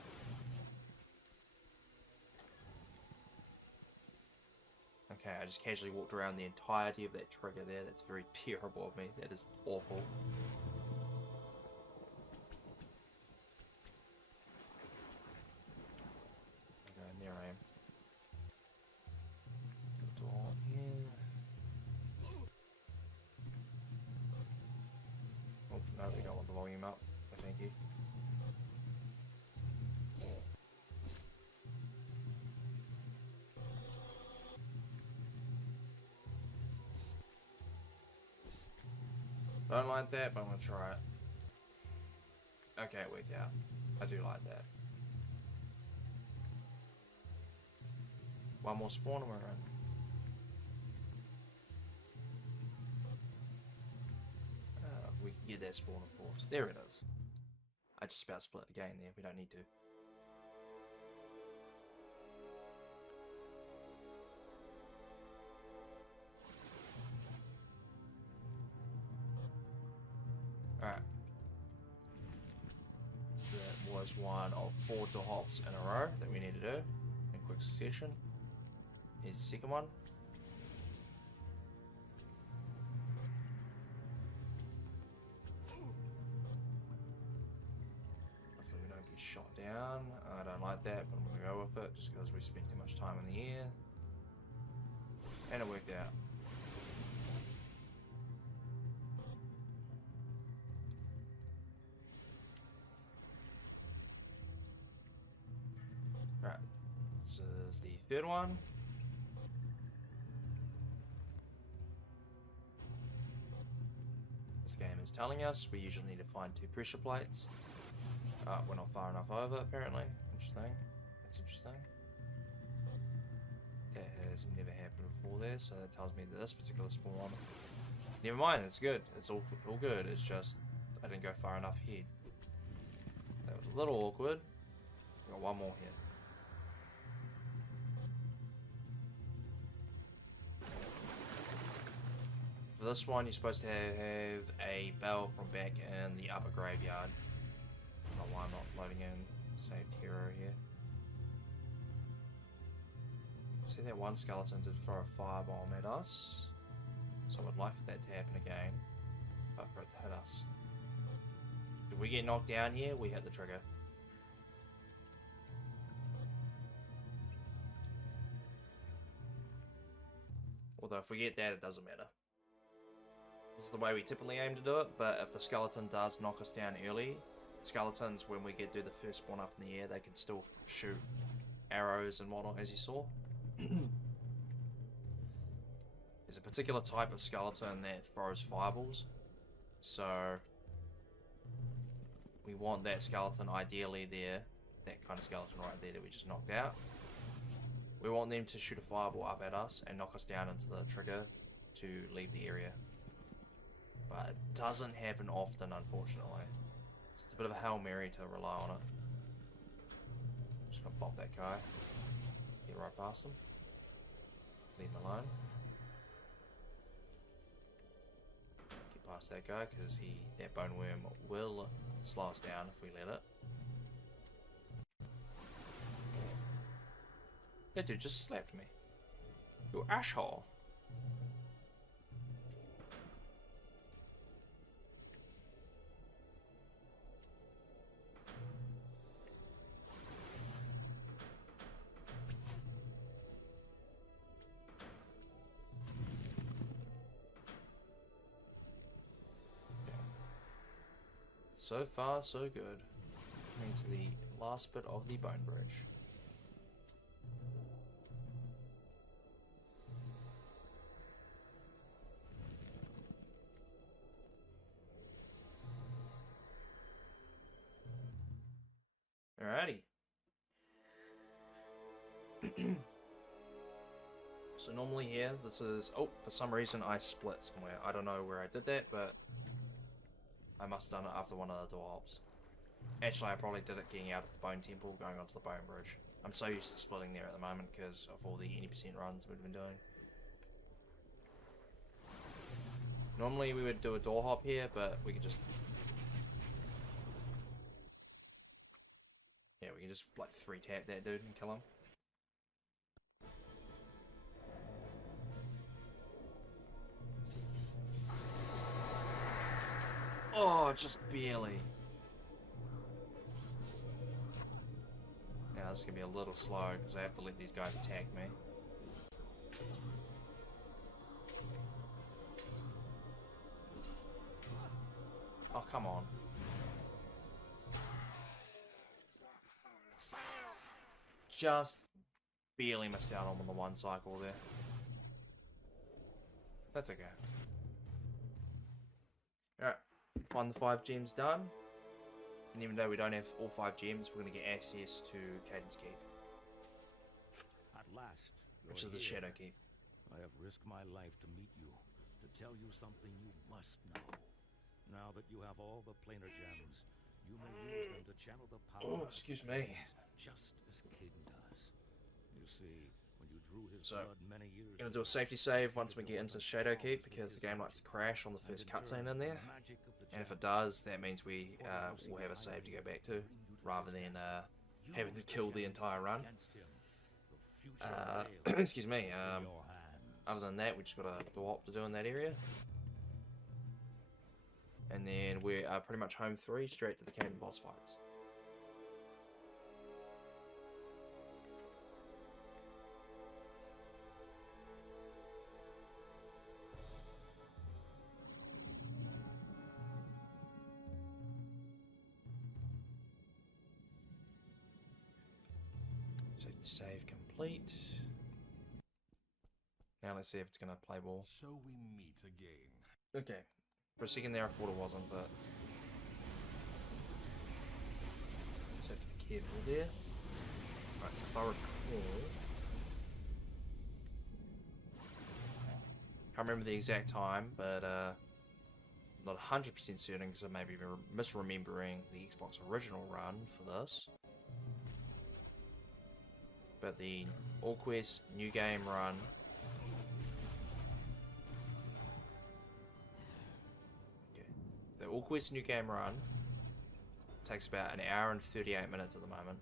Okay, I just casually walked around the entirety of that trigger there. That's very terrible of me. That is awful. Okay, and there I am. Door here. Oh, no, we don't want the volume up. Thank you. Don't like that, but I'm gonna try it. Okay, it worked out. I do like that. One more spawn and we're in. If we can get that spawn, of course. There it is. I just about split the game there. We don't need to. Alright. That was one of 4 door hops in a row that we need to do in quick succession. Here's the second one. Hopefully we don't get shot down. I don't like that, but I'm going to go with it just because we spent too much time in the air. And it worked out. Right, this is the third one. This game is telling us we usually need to find 2 pressure plates. We're not far enough over, apparently. Interesting. That's interesting. That has never happened before there, so that tells me that this particular spawn... Never mind, it's good. It's all good. It's just I didn't go far enough ahead. That was a little awkward. Got one more here. For this one, you're supposed to have a bell from back in the upper graveyard. I don't know why I'm not loading in saved hero here. See that one skeleton did throw a firebomb at us, so I would like for that to happen again, but for it to hit us. If we get knocked down here, we hit the trigger. Although if we get that, it doesn't matter. This is the way we typically aim to do it, but if the skeleton does knock us down early, skeletons, when we do the first spawn up in the air, they can still shoot arrows and whatnot, as you saw. There's a particular type of skeleton that throws fireballs, so we want that skeleton ideally there, that kind of skeleton right there that we just knocked out. We want them to shoot a fireball up at us and knock us down into the trigger to leave the area. But it doesn't happen often, unfortunately. So it's a bit of a Hail Mary to rely on it. Just gonna pop that guy. Get right past him. Leave him alone. Get past that guy because that bone worm will slow us down if we let it. That dude just slapped me. You asshole. So far, so good. Coming to the last bit of the bone bridge. Alrighty. So normally here, this is... Oh, for some reason I split somewhere. I don't know where I did that, but I must have done it after one of the door hops. Actually, I probably did it getting out of the Bone Temple, going onto the Bone Bridge. I'm so used to splitting there at the moment because of all the 80% runs we've been doing. Normally we would do a door hop here, but we can just... Yeah, we can just like 3-tap that dude and kill him. Oh, just barely. Now this is gonna be a little slow because I have to let these guys attack me. Oh, come on. Just barely missed out on the one cycle there. That's okay. Alright, find the 5 gems done. And even though we don't have all 5 gems, we're going to get access to Kaedin's Keep, At last, which is you're the here. Shadow Keep. I have risked my life to meet you, to tell you something you must know. Now that you have all the planar gems, you may use them to channel the power. Oh, excuse me. Just as Kaedin does. You see, when you drew his So, blood many years Gonna do a safety save once we get into Shadow Keep, because the game likes to crash on the first cutscene in there. And if it does, that means we will have a save to go back to, rather than having to kill the entire run. Excuse me. Other than that, we just got a co-op to do in that area. And then we are pretty much home 3, straight to the Kaedin boss fights. Save complete. Now let's see if it's gonna play ball. So we meet again. Okay. For a second there I thought it wasn't, but just have to be careful there. Right, so if I recall, can't remember the exact time, but not 100% certain because I may be misremembering the Xbox original run for this. But the All Quest New Game run the All Quest New Game run takes about an hour and 38 minutes at the moment.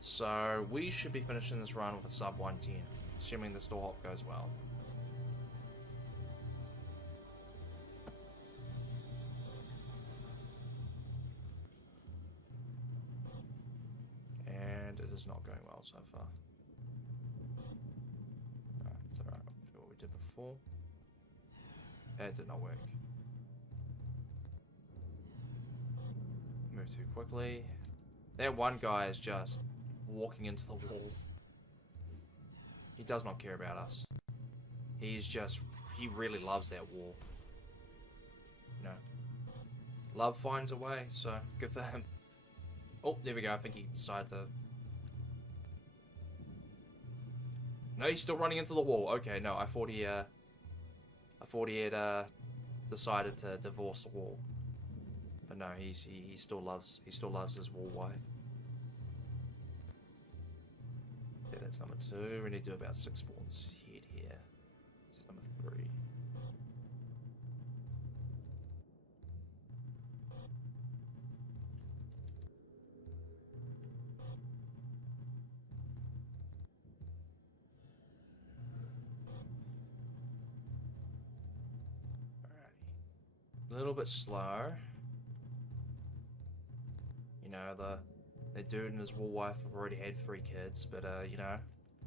So we should be finishing this run with a sub 110, assuming the store hop goes well. And it is not going well so far. Alright, it's alright. Do what we did before. It did not work. Move too quickly. That one guy is just walking into the wall. He does not care about us. He really loves that wall. You know, love finds a way, so good for him. Oh, there we go. I think he decided to... No, he's still running into the wall. Okay, no, I thought he had decided to divorce the wall. But no, he still loves his wall wife. Yeah, that's number 2. We need to do about 6 spawns head here. This is number 3. Alrighty. A little bit slower. You know, that dude and his wall wife have already had 3 kids, but you know,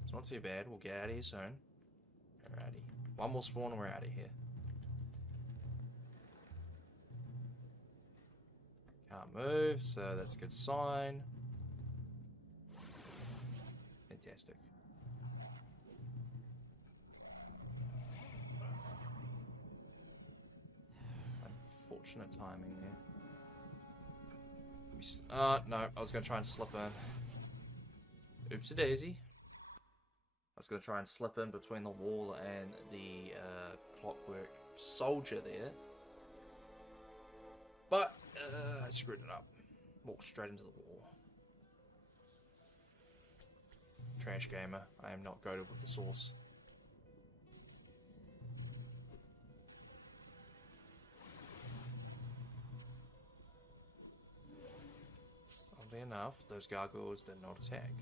it's not too bad. We'll get out of here soon. Alrighty. One more spawn and we're out of here. Can't move, so that's a good sign. Fantastic. Unfortunate timing there. No, I was going to try and slip in. Oopsie daisy. I was going to try and slip in between the wall and the clockwork soldier there. But I screwed it up. Walked straight into the wall. Trash gamer. I am not goated with the sauce. Oddly enough, those gargoyles did not attack.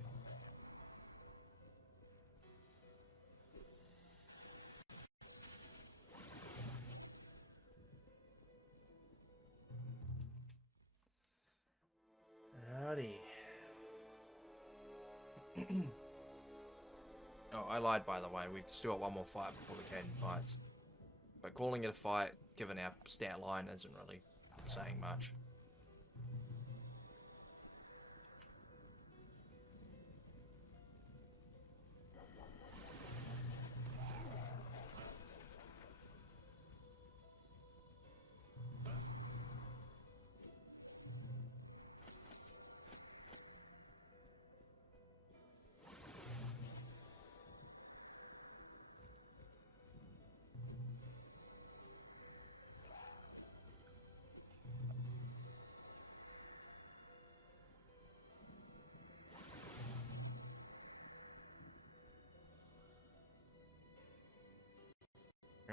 Alrighty. Oh, I lied, by the way. We've still got one more fight before the Kaedin fights. But calling it a fight, given our stat line, isn't really saying much.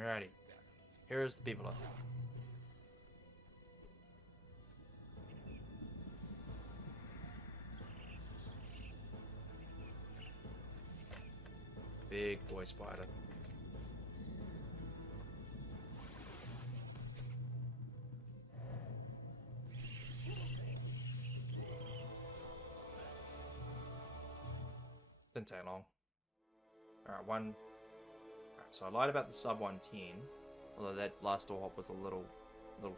Alrighty. Here is the Beebluff. Big boy spider. Didn't take long. Alright, Alright, so I lied about the sub 110. Although that last door hop was a little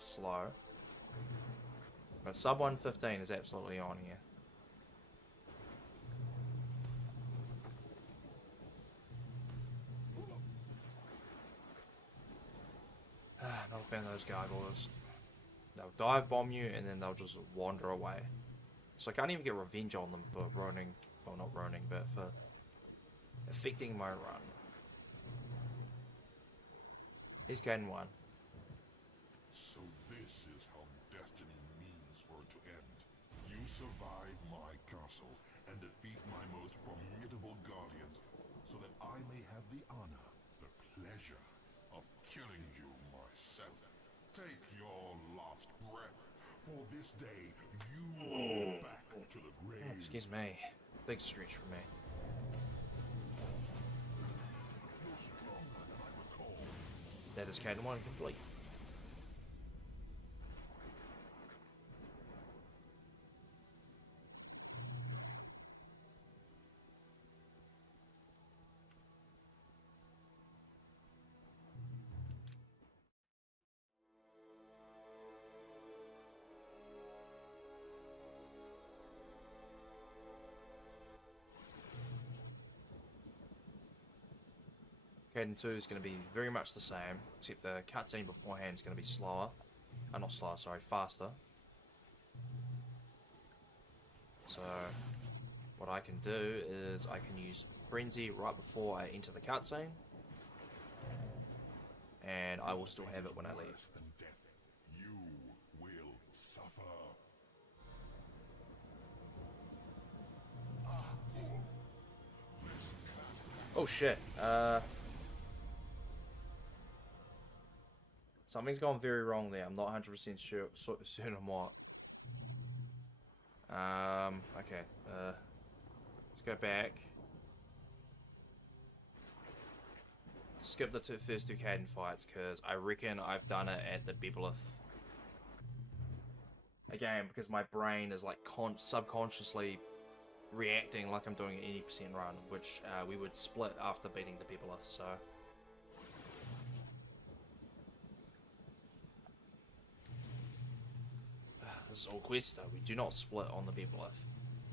slow. But sub 115 is absolutely on here. Not a fan of those gargoyles. They'll dive bomb you and then they'll just wander away. So I can't even get revenge on them for ruining, well not ruining, but for affecting my run. Here's Kaedin I. So this is how destiny means for it to end. You survive my castle and defeat my most formidable guardians so that I may have the honor, the pleasure of killing you myself. Take your last breath, for this day you will go back to the grave. Oh, excuse me. Big stretch for me. You're stronger than I recall. That is Kaedin I complete. Kaedin II is going to be very much the same, except the cutscene beforehand is going to be slower. Not slower, sorry, faster. So, what I can do is I can use Frenzy right before I enter the cutscene. And I will still have it when I leave. Worse than death, you will suffer. Oh shit, something's gone very wrong there. I'm not 100% sure, certain on what. Okay, let's go back. Skip the first two Kaedin fights, because I reckon I've done it at the Beebluff. Again, because my brain is like subconsciously reacting like I'm doing an 80% run, which we would split after beating the Beebluff, so... This is all quest though. We do not split on the Beebluff.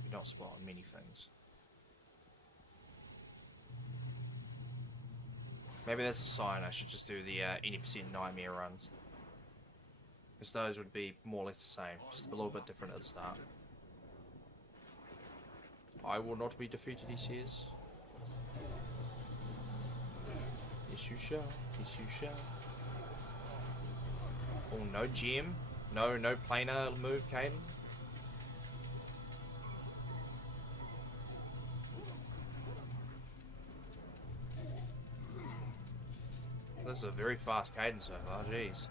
We don't split on many things. Maybe that's a sign I should just do the 80% nightmare runs. Because those would be more or less the same, just a little bit different at the start. I will not be defeated, he says. Yes you shall, yes you shall. Oh, no gem? No planar move, Kaedin? This is a very fast Kaedin so far, jeez.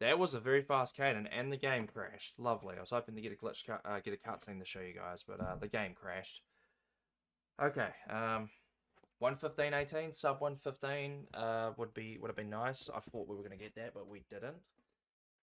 That was a very fast Kaedin, and the game crashed. Lovely. I was hoping to get a glitch, get a cutscene to show you guys, but the game crashed. Okay. 115.18, sub 115 would have been nice. I thought we were gonna get that, but we didn't.